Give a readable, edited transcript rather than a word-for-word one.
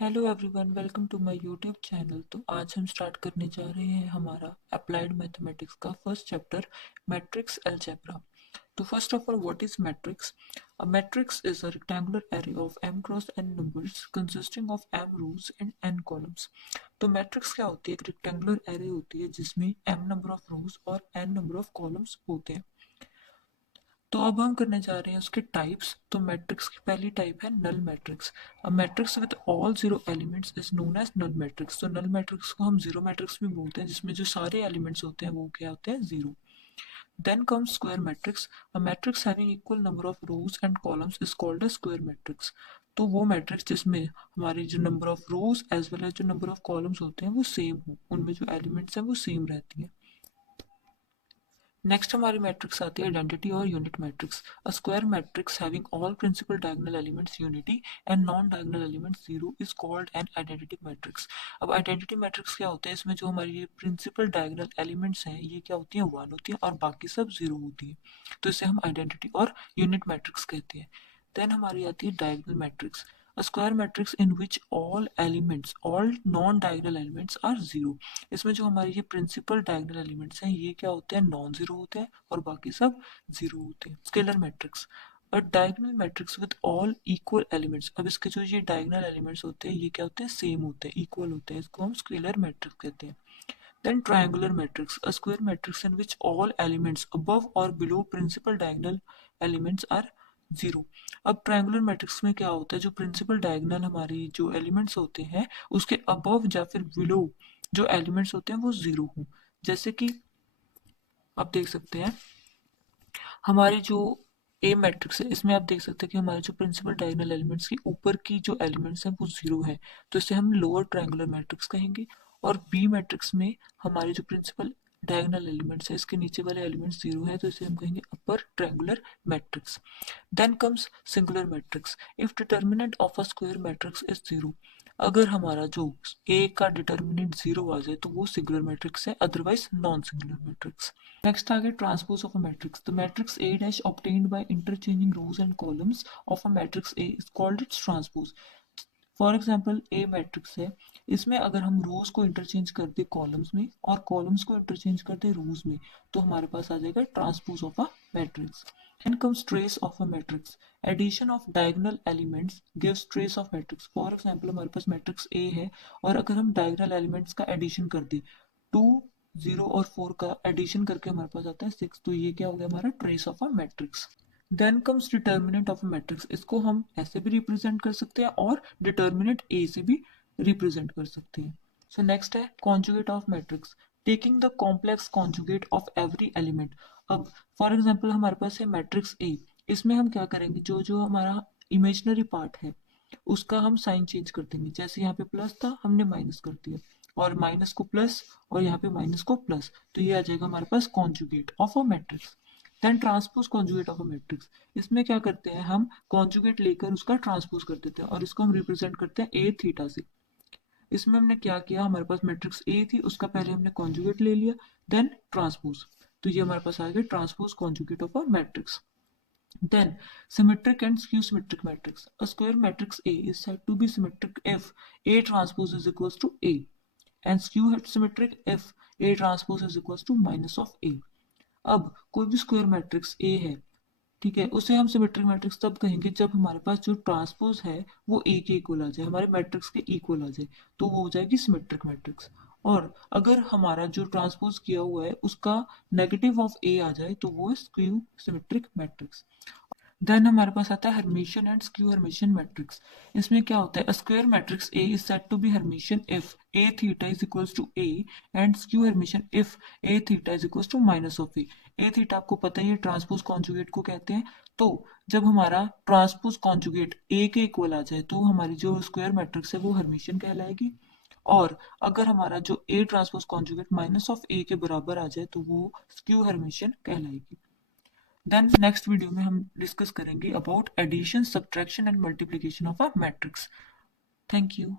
Hello everyone, welcome to my YouTube channel. तो आज हम स्टार्ट करने जा रहे हैं हमारा अप्लाइड मैथमेटिक्स का फर्स्ट चैप्टर, मैट्रिक्स अलजेब्रा। तो first of all, what is matrix? A matrix is a rectangular array of m cross n numbers consisting of m rows and n columns. तो matrix क्या होती है? एक rectangular array होती है जिसमें m number of रोज और n नंबर ऑफ कॉलम्स होते हैं। तो अब हम करने जा रहे हैं उसके टाइप्स। तो मैट्रिक्स की पहली टाइप है null matrix. A matrix with all zero elements is known as null matrix. तो नल मैट्रिक्स को हम जीरो मैट्रिक्स भी बोलते हैं, जिसमें जो सारे एलिमेंट्स होते हैं वो क्या होते हैं? Zero. Then comes square matrix. A matrix having equal number of rows and columns is called a square matrix. तो वो मैट्रिक्स जिसमें हमारी जो number of rows as well as जो नंबर ऑफ कॉलम्स होते हैं वो सेम हो, उनमें जो एलिमेंट्स हैं वो सेम रहती हैं। नेक्स्ट हमारी मैट्रिक्स आती है आइडेंटिटी और unit matrix. A square matrix having all principal diagonal elements unity and non diagonal elements zero is called an identity matrix. अब आइडेंटिटी मैट्रिक्स क्या होते हैं? इसमें जो हमारी ये प्रिंसिपल डायगोनल एलिमेंट्स हैं ये क्या होती हैं? वन होती हैं और बाकी सब जीरो होती है। तो इसे हम आइडेंटिटी और यूनिट मैट्रिक्स कहते हैं। देन हमारी आती है diagonal matrix. A square matrix in which all non-diagonal elements are zero। इसमें जो हमारे ये प्रिंसिपल डायगोनल एलिमेंट्स हैं ये क्या होते हैं? नॉन जीरो होते हैं और बाकी सब जीरो होते हैं। Scalar matrix. A diagonal matrix with all equal elements. अब इसके जो ये डायगोनल एलिमेंट्स होते हैं ये क्या होते हैं? सेम होते हैं, इक्वल होते हैं। इसको हम स्केलर मैट्रिक्स कहते हैं। Then triangular matrix, a square matrix in which all elements above or below principal diagonal elements are zero. अब ट्रायंगुलर मैट्रिक्स में क्या होता है? जो प्रिंसिपल डायगोनल हमारी जो एलिमेंट्स होते हैं उसके अबव या फिर बिलो जो एलिमेंट्स होते हैं वो जीरो हों। जैसे कि आप देख सकते हैं हमारी जो ए मैट्रिक्स है इसमें आप देख सकते हैं कि हमारे जो प्रिंसिपल डायगोनल एलिमेंट्स की ऊपर की जो एलिमेंट्स हैं वो जीरो है, तो इसे हम लोअर ट्रायंगुलर मैट्रिक्स कहेंगे। और बी मैट्रिक्स में हमारे जो प्रिंसिपल डायगोनल एलिमेंट्स है इसके नीचे वाले एलिमेंट्स जीरो है, तो इसे हम कहेंगे upper triangular matrix. Then comes singular matrix. If determinant of a square matrix is zero. अगर हमारा जो ए का डिटर्मिनेंट जीरो आ जाए तो वो सिंगुलर मैट्रिक्स है, otherwise non singular matrix. Next आ गया transpose of a matrix. The matrix A dash obtained by interchanging rows and columns of a matrix A is called its transpose। For example A matrix है, इसमें अगर हम रोज को interchange कर दे columns में और कॉलम्स को इंटरचेंज कर दे रोज में तो हमारे पास आ जाएगा transpose of a matrix. Then comes trace of a matrix. Addition of diagonal elements gives trace of matrix. For example हमारे पास मैट्रिक्स ए है और अगर हम डायगोनल एलिमेंट्स का एडिशन कर दे, टू, जीरो और फोर का एडिशन करके हमारे पास आता है सिक्स, तो ये क्या हो गया? हमारा trace of a matrix. Then comes determinant of a matrix. इसको हम ऐसे भी रिप्रेजेंट कर सकते हैं और डिटर्मिनेंट ए से भी रिप्रेजेंट कर सकते हैं। सो नेक्स्ट है conjugate of matrix. Taking the complex conjugate of every element. अब फॉर एग्जांपल हमारे पास है मैट्रिक्स ए, इसमें हम क्या करेंगे? जो जो हमारा इमेजिनरी पार्ट है उसका हम साइन चेंज कर देंगे। जैसे यहाँ पे प्लस था हमने माइनस कर दिया, और माइनस को प्लस और यहाँ पे माइनस को प्लस, तो ये आ जाएगा हमारे पास conjugate of a matrix. Then transpose conjugate of a matrix. इसमें क्या करते हैं? हम कॉन्जुगेट लेकर उसका ट्रांसपोज कर देते हैं और इसको हम रिप्रेजेंट करते हैं ए थीटा से। इसमें हमने क्या किया? हमारे पास मैट्रिक्स ए थी, उसका पहले हमने कॉन्जुगेट ले लिया, देन ट्रांसपोज, तो ये हमारे पास आ गया transpose conjugate of a matrix. Then, symmetric and skew symmetric matrix. A square matrix A is said to be symmetric if A transpose is equals to A, and skew symmetric if A transpose is equals to minus of A। अब कोई भी square matrix ए है, ठीक है, उसे हम symmetric matrix तब कहेंगे जब हमारे पास जो ट्रांसपोज है वो ए के इक्वल आ जाए, हमारे मैट्रिक्स के इक्वल आ जाए, तो वो हो जाएगी सिमेट्रिक मैट्रिक्स। और अगर हमारा जो ट्रांसपोज किया हुआ है उसका नेगेटिव ऑफ ए आ जाए तो वो स्क्यू सिमेट्रिक मैट्रिक्स। देन हमारे पास आता है Hermitian and skew Hermitian matrix. इसमें क्या होता है? Square matrix A is said to be Hermitian if A theta is equals to A, and skew Hermitian if A theta is equals to minus of A. A theta आपको पता ही है transpose conjugate को कहते हैं। तो जब हमारा transpose conjugate ए के इक्वल आ जाए तो हमारी जो स्क्वायर मैट्रिक्स है वो हर्मिशियन कहलाएगी। और अगर हमारा जो A transpose conjugate minus of A के बराबर आ जाए तो वो स्क्यू हर्मिशियन कहलाएगी। देन नेक्स्ट वीडियो में हम डिस्कस करेंगे about addition, subtraction and multiplication of a matrix. Thank you.